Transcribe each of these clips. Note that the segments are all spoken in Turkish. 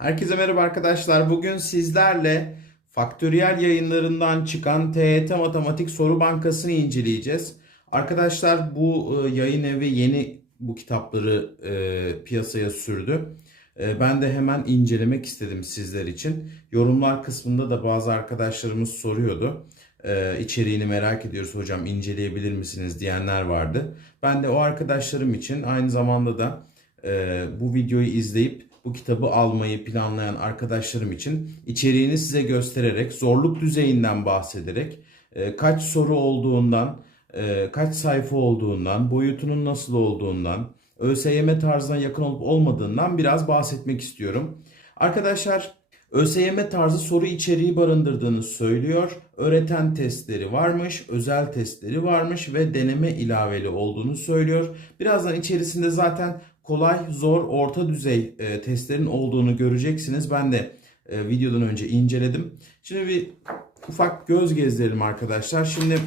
Herkese merhaba arkadaşlar. Bugün sizlerle faktöriyel yayınlarından çıkan TYT Matematik Soru Bankası'nı inceleyeceğiz. Arkadaşlar bu e, yayın evi yeni bu kitapları e, piyasaya sürdü. E, ben de hemen incelemek istedim sizler için. Yorumlar kısmında da bazı arkadaşlarımız soruyordu. E, içeriğini merak ediyoruz hocam inceleyebilir misiniz diyenler vardı. Ben de o arkadaşlarım için aynı zamanda da e, bu videoyu izleyip bu kitabı almayı planlayan arkadaşlarım için içeriğini size göstererek, zorluk düzeyinden bahsederek, e, kaç soru olduğundan, e, kaç sayfa olduğundan, boyutunun nasıl olduğundan, ÖSYM tarzına yakın olup olmadığından biraz bahsetmek istiyorum. Arkadaşlar ÖSYM tarzı soru içeriği barındırdığını söylüyor. Öğreten testleri varmış, özel testleri varmış ve deneme ilaveli olduğunu söylüyor. Birazdan içerisinde zaten kolay, zor, orta düzey e, testlerin olduğunu göreceksiniz. Ben de e, videodan önce inceledim. Şimdi bir ufak göz gezdirelim arkadaşlar. Şimdi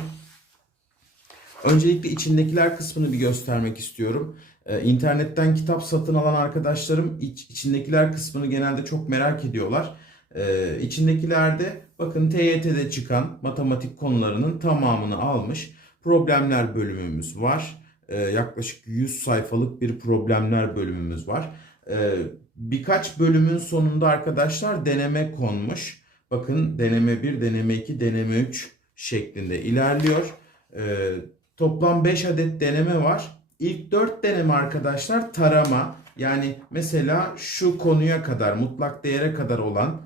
öncelikle içindekiler kısmını bir göstermek istiyorum. E, internetten kitap satın alan arkadaşlarım iç, içindekiler kısmını genelde çok merak ediyorlar. E, içindekilerde bakın TYT'de çıkan matematik konularının tamamını almış. Problemler bölümümüz var. E, yaklaşık 100 sayfalık bir problemler bölümümüz var. E, birkaç bölümün sonunda arkadaşlar deneme konmuş. Bakın deneme 1, deneme 2, deneme 3 şeklinde ilerliyor. E, toplam 5 adet deneme var. İlk 4 deneme arkadaşlar tarama. Yani mesela şu konuya kadar, mutlak değere kadar olan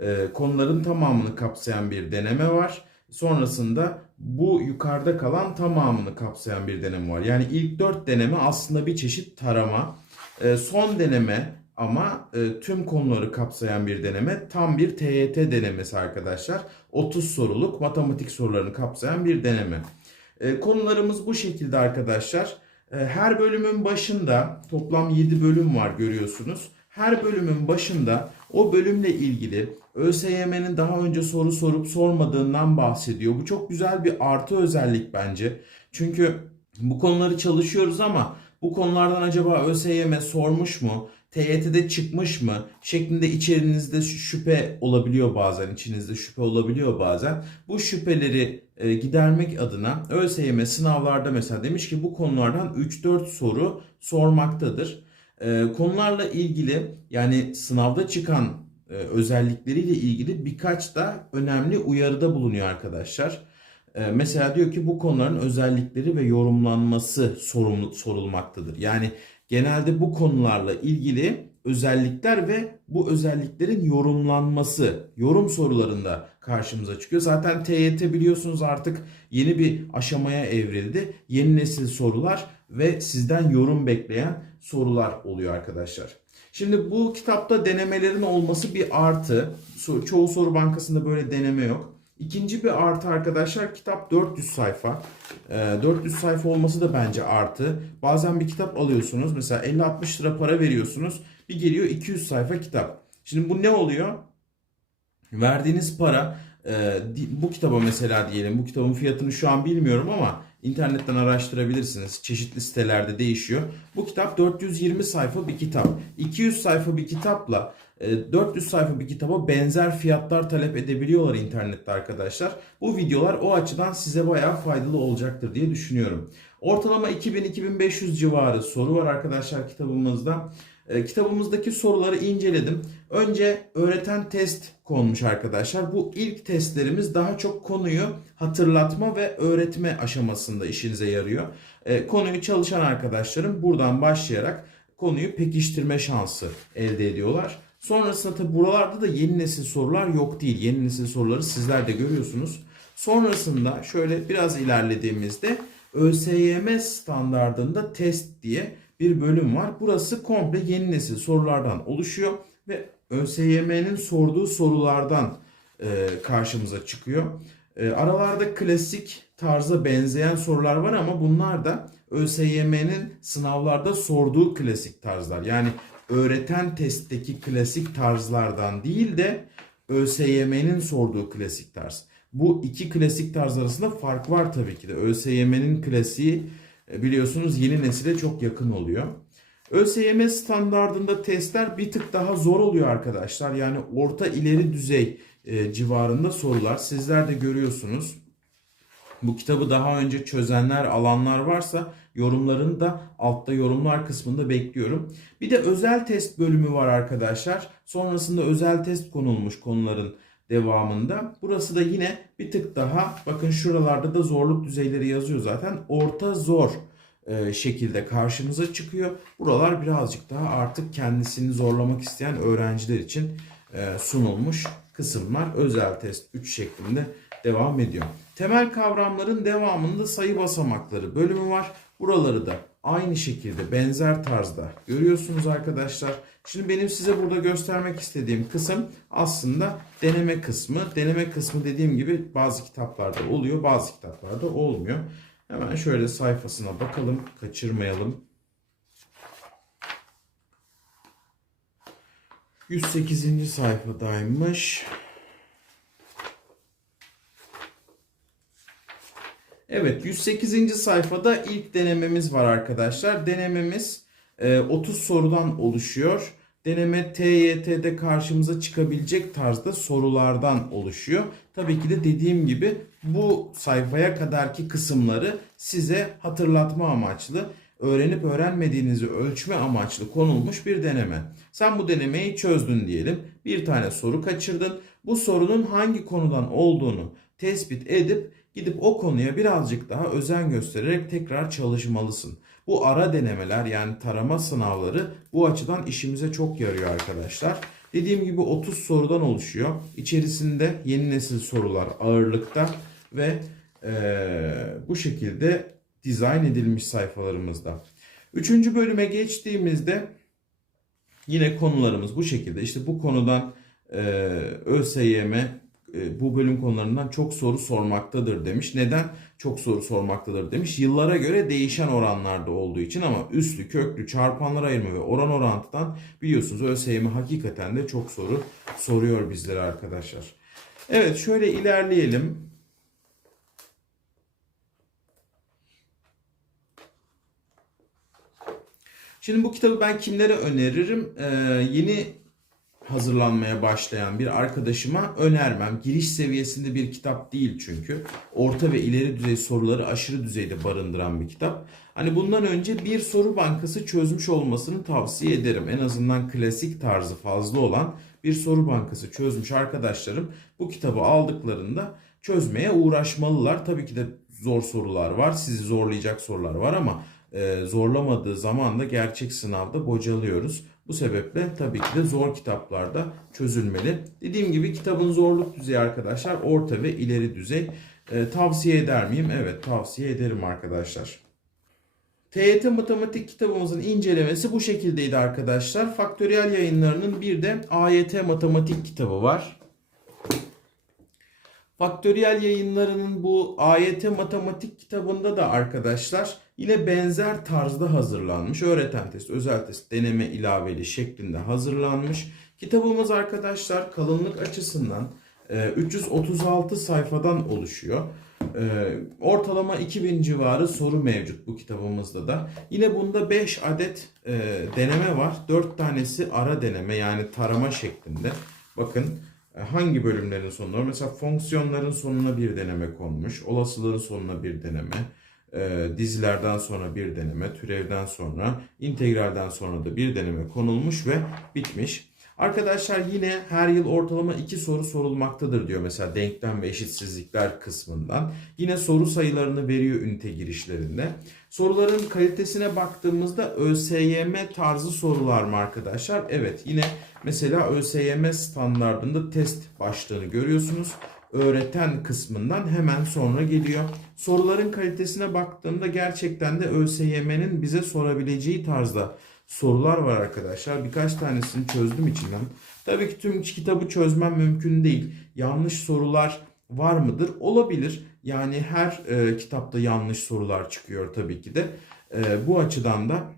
e, konuların tamamını kapsayan bir deneme var. Sonrasında bu yukarıda kalan tamamını kapsayan bir deneme var. Yani ilk 4 deneme aslında bir çeşit tarama. E, son deneme ama e, tüm konuları kapsayan bir deneme. Tam bir TYT denemesi arkadaşlar. 30 soruluk matematik sorularını kapsayan bir deneme. E, konularımız bu şekilde arkadaşlar. Her bölümün başında toplam 7 bölüm var görüyorsunuz. Her bölümün başında o bölümle ilgili ÖSYM'nin daha önce soru sorup sormadığından bahsediyor. Bu çok güzel bir artı özellik bence. Çünkü bu konuları çalışıyoruz ama bu konulardan acaba ÖSYM sormuş mu? TYT'de çıkmış mı? Şeklinde içerinizde şüphe olabiliyor bazen, içinizde şüphe olabiliyor bazen. Bu şüpheleri e, gidermek adına ÖSYM sınavlarda mesela demiş ki bu konulardan 3-4 soru sormaktadır. E, konularla ilgili yani sınavda çıkan e, özellikleriyle ilgili birkaç da önemli uyarıda bulunuyor arkadaşlar. E, mesela diyor ki bu konuların özellikleri ve yorumlanması sorumlu, sorulmaktadır. Yani genelde bu konularla ilgili özellikler ve bu özelliklerin yorumlanması, yorum sorularında karşımıza çıkıyor. Zaten TYT biliyorsunuz artık yeni bir aşamaya evrildi. Yeni nesil sorular ve sizden yorum bekleyen sorular oluyor arkadaşlar. Şimdi bu kitapta denemelerin olması bir artı. Çoğu soru bankasında böyle deneme yok. İkinci bir artı arkadaşlar kitap 400 sayfa. Ee, 400 sayfa olması da bence artı. Bazen bir kitap alıyorsunuz mesela 50-60 lira para veriyorsunuz. Bir geliyor 200 sayfa kitap. Şimdi bu ne oluyor? Verdiğiniz para e, bu kitaba mesela diyelim bu kitabın fiyatını şu an bilmiyorum ama internetten araştırabilirsiniz. Çeşitli sitelerde değişiyor. Bu kitap 420 sayfa bir kitap. 200 sayfa bir kitapla e, 400 sayfa bir kitaba benzer fiyatlar talep edebiliyorlar internette arkadaşlar. Bu videolar o açıdan size bayağı faydalı olacaktır diye düşünüyorum. Ortalama 2000-2500 civarı soru var arkadaşlar kitabımızda. E, kitabımızdaki soruları inceledim. Önce öğreten test konmuş arkadaşlar. Bu ilk testlerimiz daha çok konuyu hatırlatma ve öğretme aşamasında işinize yarıyor. E, konuyu çalışan arkadaşlarım buradan başlayarak konuyu pekiştirme şansı elde ediyorlar. Sonrasında tabi buralarda da yeni nesil sorular yok değil. Yeni nesil soruları sizler de görüyorsunuz. Sonrasında şöyle biraz ilerlediğimizde ÖSYM standardında test diye bir bölüm var. Burası komple yeni nesil sorulardan oluşuyor ve ÖSYM'nin sorduğu sorulardan e, karşımıza çıkıyor. E, aralarda klasik tarza benzeyen sorular var ama bunlar da ÖSYM'nin sınavlarda sorduğu klasik tarzlar. Yani öğreten testteki klasik tarzlardan değil de ÖSYM'nin sorduğu klasik tarz. Bu iki klasik tarz arasında fark var tabii ki de. ÖSYM'nin klasiği biliyorsunuz yeni nesile çok yakın oluyor. ÖSYM standardında testler bir tık daha zor oluyor arkadaşlar. Yani orta ileri düzey e, civarında sorular. Sizler de görüyorsunuz. Bu kitabı daha önce çözenler, alanlar varsa yorumlarını da altta yorumlar kısmında bekliyorum. Bir de özel test bölümü var arkadaşlar. Sonrasında özel test konulmuş konuların devamında. Burası da yine bir tık daha bakın şuralarda da zorluk düzeyleri yazıyor zaten. Orta zor e, şekilde karşımıza çıkıyor. Buralar birazcık daha artık kendisini zorlamak isteyen öğrenciler için e, sunulmuş kısımlar. Özel test 3 şeklinde devam ediyor. Temel kavramların devamında sayı basamakları bölümü var. Buraları da aynı şekilde benzer tarzda görüyorsunuz arkadaşlar. Şimdi benim size burada göstermek istediğim kısım aslında deneme kısmı. Deneme kısmı dediğim gibi bazı kitaplarda oluyor, bazı kitaplarda olmuyor. Hemen şöyle sayfasına bakalım, kaçırmayalım. 108. sayfadaymış. Evet 108. sayfada ilk denememiz var arkadaşlar. Denememiz e, 30 sorudan oluşuyor. Deneme TYT'de karşımıza çıkabilecek tarzda sorulardan oluşuyor. Tabii ki de dediğim gibi bu sayfaya kadarki kısımları size hatırlatma amaçlı, öğrenip öğrenmediğinizi ölçme amaçlı konulmuş bir deneme. Sen bu denemeyi çözdün diyelim. Bir tane soru kaçırdın. Bu sorunun hangi konudan olduğunu tespit edip gidip o konuya birazcık daha özen göstererek tekrar çalışmalısın. Bu ara denemeler yani tarama sınavları bu açıdan işimize çok yarıyor arkadaşlar. Dediğim gibi 30 sorudan oluşuyor. İçerisinde yeni nesil sorular ağırlıkta ve eee, bu şekilde dizayn edilmiş sayfalarımızda. Üçüncü bölüme geçtiğimizde yine konularımız bu şekilde. İşte bu konudan eee ÖSYM e, bu bölüm konularından çok soru sormaktadır demiş. Neden çok soru sormaktadır demiş. Yıllara göre değişen oranlarda olduğu için ama üslü, köklü, çarpanlar ayırma ve oran orantıdan biliyorsunuz ÖSYM hakikaten de çok soru soruyor bizlere arkadaşlar. Evet şöyle ilerleyelim. Şimdi bu kitabı ben kimlere öneririm? Ee, yeni hazırlanmaya başlayan bir arkadaşıma önermem. Giriş seviyesinde bir kitap değil çünkü. Orta ve ileri düzey soruları aşırı düzeyde barındıran bir kitap. Hani bundan önce bir soru bankası çözmüş olmasını tavsiye ederim. En azından klasik tarzı fazla olan bir soru bankası çözmüş arkadaşlarım bu kitabı aldıklarında çözmeye uğraşmalılar. Tabii ki de zor sorular var, sizi zorlayacak sorular var ama e, zorlamadığı zaman da gerçek sınavda bocalıyoruz. Bu sebeple tabii ki de zor kitaplarda çözülmeli. Dediğim gibi kitabın zorluk düzeyi arkadaşlar orta ve ileri düzey. E, tavsiye eder miyim? Evet tavsiye ederim arkadaşlar. TYT Matematik kitabımızın incelemesi bu şekildeydi arkadaşlar. Faktöriyel yayınlarının bir de AYT Matematik kitabı var. Faktöriyel yayınlarının bu AYT matematik kitabında da arkadaşlar yine benzer tarzda hazırlanmış. Öğreten test, özel test, deneme ilaveli şeklinde hazırlanmış. Kitabımız arkadaşlar kalınlık açısından e, 336 sayfadan oluşuyor. E, Ortalama 2000 civarı soru mevcut bu kitabımızda da. Yine bunda 5 adet e, deneme var. 4 tanesi ara deneme yani tarama şeklinde. Bakın e, hangi bölümlerin sonuna mesela fonksiyonların sonuna bir deneme konmuş, olasılığın sonuna bir deneme, e, dizilerden sonra bir deneme, türevden sonra, integralden sonra da bir deneme konulmuş ve bitmiş. Arkadaşlar yine her yıl ortalama 2 soru sorulmaktadır diyor mesela denklem ve eşitsizlikler kısmından. Yine soru sayılarını veriyor ünite girişlerinde. Soruların kalitesine baktığımızda ÖSYM tarzı sorular mı arkadaşlar? Evet yine mesela ÖSYM standartında test başlığını görüyorsunuz. Öğreten kısmından hemen sonra geliyor. Soruların kalitesine baktığımda gerçekten de ÖSYM'nin bize sorabileceği tarzda sorular var arkadaşlar. Birkaç tanesini çözdüm içinden. Tabii ki tüm kitabı çözmem mümkün değil. Yanlış sorular var mıdır? Olabilir. Yani her e, kitapta yanlış sorular çıkıyor tabii ki de. E, bu açıdan da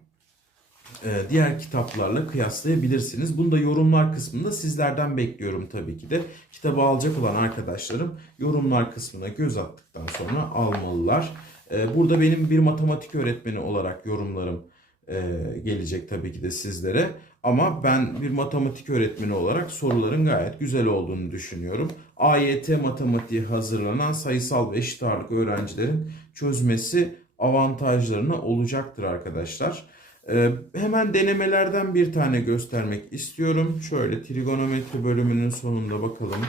diğer kitaplarla kıyaslayabilirsiniz. Bunu da yorumlar kısmında sizlerden bekliyorum tabii ki de. Kitabı alacak olan arkadaşlarım yorumlar kısmına göz attıktan sonra almalılar. E, burada benim bir matematik öğretmeni olarak yorumlarım e, gelecek tabii ki de sizlere. Ama ben bir matematik öğretmeni olarak soruların gayet güzel olduğunu düşünüyorum. AYT matematiği hazırlanan sayısal ve eşit ağırlık öğrencilerin çözmesi avantajlarına olacaktır arkadaşlar. Ee, hemen denemelerden bir tane göstermek istiyorum. Şöyle trigonometri bölümünün sonunda bakalım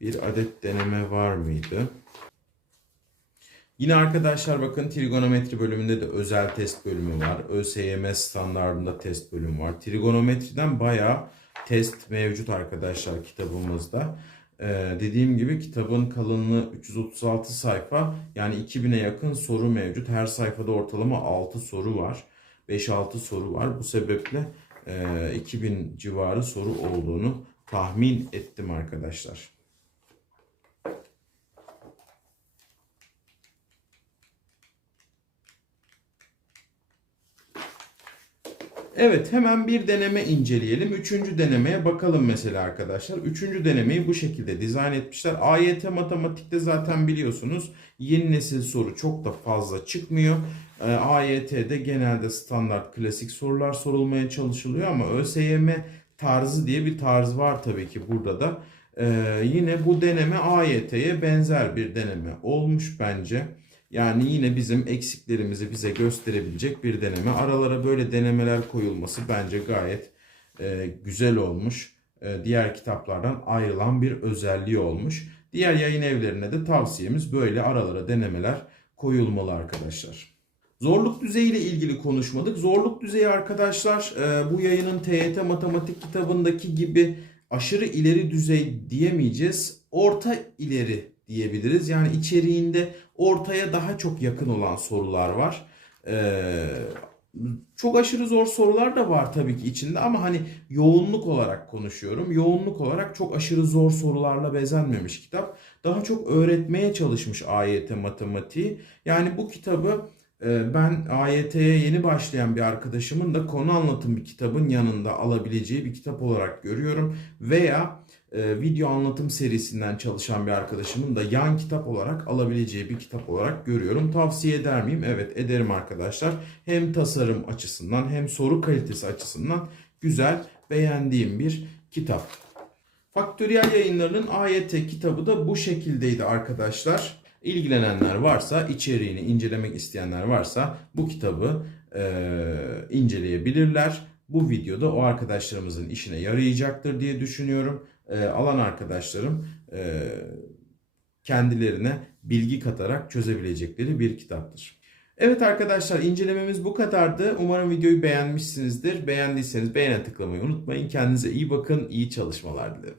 bir adet deneme var mıydı? Yine arkadaşlar bakın trigonometri bölümünde de özel test bölümü var. ÖSYM standartında test bölümü var. Trigonometriden bayağı test mevcut arkadaşlar kitabımızda. Ee, dediğim gibi kitabın kalınlığı 336 sayfa. Yani 2000'e yakın soru mevcut. Her sayfada ortalama 6 soru var. 5-6 soru var. Bu sebeple e, 2000 civarı soru olduğunu tahmin ettim arkadaşlar. Evet hemen bir deneme inceleyelim. Üçüncü denemeye bakalım mesela arkadaşlar. Üçüncü denemeyi bu şekilde dizayn etmişler. AYT matematikte zaten biliyorsunuz yeni nesil soru çok da fazla çıkmıyor. Ee, AYT'de genelde standart klasik sorular sorulmaya çalışılıyor ama ÖSYM tarzı diye bir tarz var tabii ki burada da. Ee, yine bu deneme AYT'ye benzer bir deneme olmuş bence. Yani yine bizim eksiklerimizi bize gösterebilecek bir deneme. Aralara böyle denemeler koyulması bence gayet e, güzel olmuş. E, diğer kitaplardan ayrılan bir özelliği olmuş. Diğer yayın evlerine de tavsiyemiz böyle aralara denemeler koyulmalı arkadaşlar. Zorluk düzeyi ile ilgili konuşmadık. Zorluk düzeyi arkadaşlar e, bu yayının TYT matematik kitabındaki gibi aşırı ileri düzey diyemeyeceğiz. Orta ileri diyebiliriz. Yani içeriğinde ortaya daha çok yakın olan sorular var. Ee, çok aşırı zor sorular da var tabii ki içinde ama hani yoğunluk olarak konuşuyorum. Yoğunluk olarak çok aşırı zor sorularla bezenmemiş kitap. Daha çok öğretmeye çalışmış AYT matematiği. Yani bu kitabı e, ben AYT'ye yeni başlayan bir arkadaşımın da konu anlatım bir kitabın yanında alabileceği bir kitap olarak görüyorum. Veya e, video anlatım serisinden çalışan bir arkadaşımın da yan kitap olarak alabileceği bir kitap olarak görüyorum. Tavsiye eder miyim? Evet ederim arkadaşlar. Hem tasarım açısından hem soru kalitesi açısından güzel, beğendiğim bir kitap. Faktöriyel yayınlarının AYT kitabı da bu şekildeydi arkadaşlar. İlgilenenler varsa, içeriğini incelemek isteyenler varsa bu kitabı e, inceleyebilirler. Bu videoda o arkadaşlarımızın işine yarayacaktır diye düşünüyorum. E, alan arkadaşlarım e, kendilerine bilgi katarak çözebilecekleri bir kitaptır. Evet arkadaşlar incelememiz bu kadardı. Umarım videoyu beğenmişsinizdir. Beğendiyseniz beğene tıklamayı unutmayın. Kendinize iyi bakın. İyi çalışmalar dilerim.